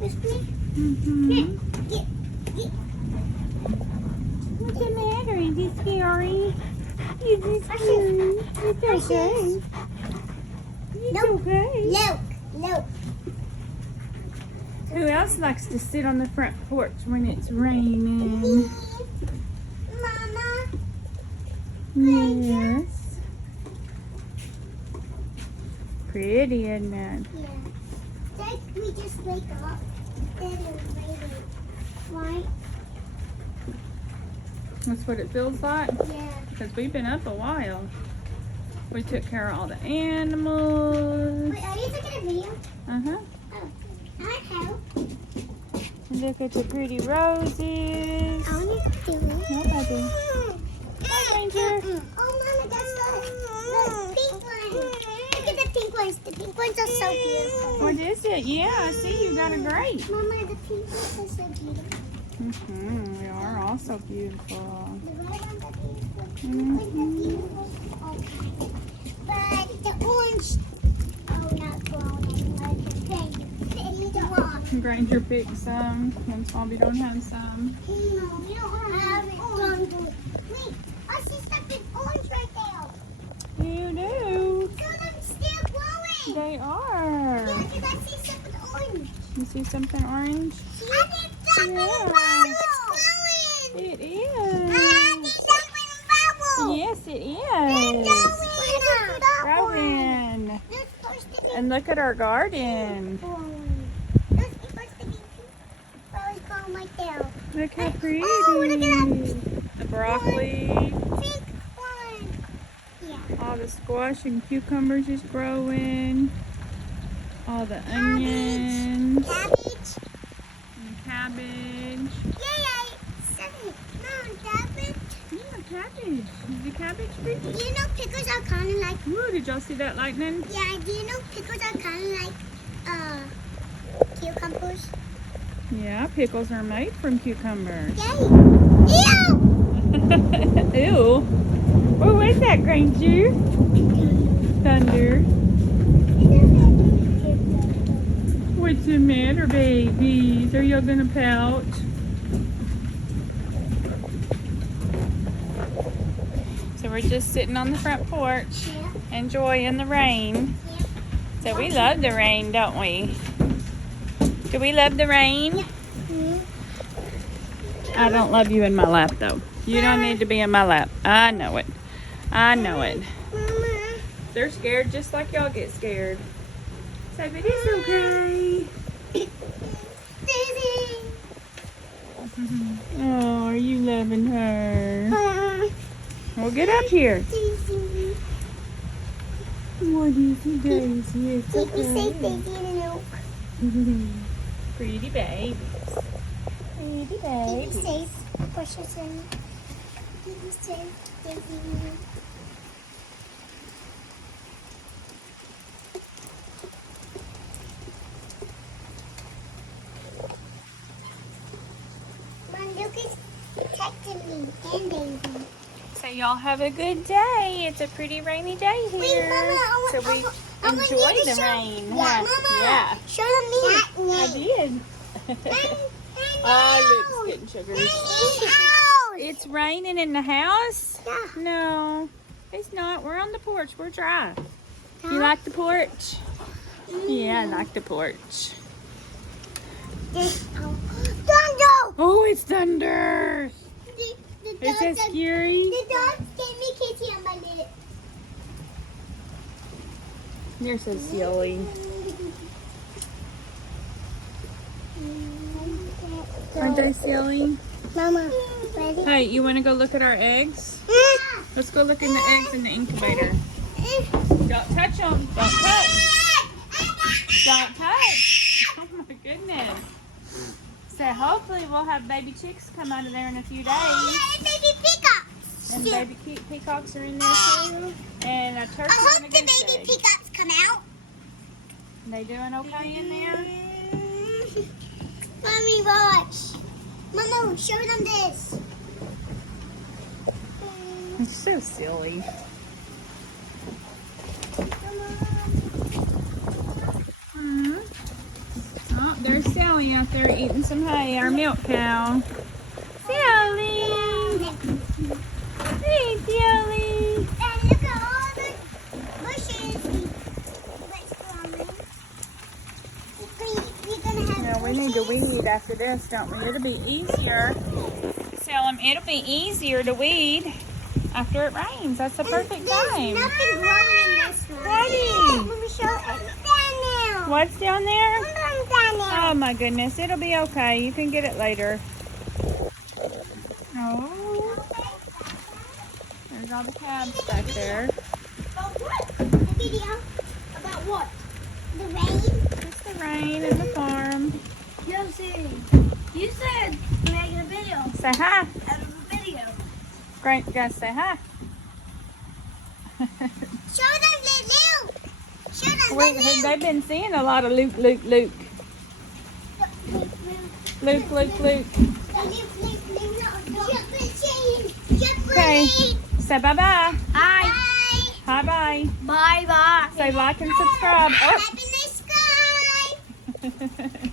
Get. What's the matter? Is it scary? Is it scary? It's okay. It's okay. Look. Who else likes to sit on the front porch when it's raining? Mama. Yes. Pretty, isn't it? Yeah. Dad, we just wake up. Then it's raining. Why? That's what it feels like? Yeah. Because we've been up a while. We took care of all the animals. Wait, are you taking a video? Uh-huh. Oh, I help. Look at the pretty roses. I want to do it. No, baby. Hi, Ranger. Oh, Mama, that's the pink one. Look at the pink ones. The pink ones are so beautiful. What is it? Yeah, I see you got a grape. Mama, the pink ones are so beautiful. They are also beautiful. The red ones are beautiful. The pink ones are beautiful. Okay. But the orange, not grown anymore. The pink. The one. Granger picked some. When Bobby don't have some. No, we don't have orange. Wait, I see something orange right there. You do. So them still glowing. They are. Yeah, because I see something orange. You see something orange? I think something Yeah. it's glowing. It I is. think something bubble. Yes, it It's is. glowing. Growing. There's supposed to be And look at our garden. There's supposed to be flowers growing right there. Look how pretty. Oh, look at that. The broccoli. Pink one. Yeah. All the squash and cucumbers is growing. All the onions. Cabbage. And cabbage. Yay! Seven. Mom, cabbage. Yeah, cabbage. Is the cabbage pretty? Do you know pickles are kind of like? Ooh, did y'all see that lightning? Yeah. Do you know pickles are kind of like cucumbers? Yeah, pickles are made from cucumbers. Yay! Ew! Ew. What was that, Granger? Thunder. What's the matter, babies? Are y'all gonna pout? So we're just sitting on the front porch, Yeah. enjoying the rain. So we love the rain, don't we? Do we love the rain? I don't love you in my lap, though. You don't need to be in my lap. I know it. I know it. Mama. They're scared just like y'all get scared. So, but it's okay. Daisy. Oh, are you loving her? Well, get up here. Daisy. What is it, Daisy? It's Keep me safe, okay. Daisy, in the milk. Pretty babies. Pretty Keep me babies. safe, precious and keep me safe, Daisy. Mom, Lucas protecting me and Daisy. So y'all have a good day. It's a pretty rainy day here. Wait, Mama, so we I want enjoy you to the show- rain. Yeah, huh? Mama. Yeah. Show them me. I did. Oh, Luke's getting sugars. It's raining in the house? Yeah. No, it's not. We're on the porch. We're dry. You like the porch? Yeah, I like the porch. Thunder! Oh, it's thunder. The Is that scary? The dog gave me kitty on my lip. You're so silly. Aren't they silly? Mama, ready? Hey, you want to go look at our eggs? Let's go look in the eggs in the incubator. Don't touch them. Don't touch. Don't touch. Oh my goodness. So hopefully we'll have baby chicks come out of there in a few days. And baby peacocks. And baby peacocks are in there too. And a turkey I hope and the a goose baby egg. peacocks come out. They doing okay in there? Mommy, watch. Mama, show them this. It's so silly. Oh, there's Sally. Joey out there eating some hay, our milk cow. Joey! Hey, Joey! And look at all the bushes that's growing. We're gonna have Yeah, we need to weed after this, don't we? It'll be easier. Tell them it'll be easier to weed after it rains. That's the perfect time. There's nothing growing in this one. Daddy! Let me show it. Down there. What's down there? Down there. Oh my goodness, it'll be okay. You can get it later. Oh, there's all the cabs back there. About what? The video? About what? The rain? It's the rain and the farm. Josie, you said making a video Say hi. out of a video. Great, you guys say hi. Show them the Luke. Show them Wait, the Luke. they've been seeing a lot of Luke. Okay, say bye-bye. Hi. Bye-bye. Bye bye. Say like and subscribe. Oh. Happy subscribe.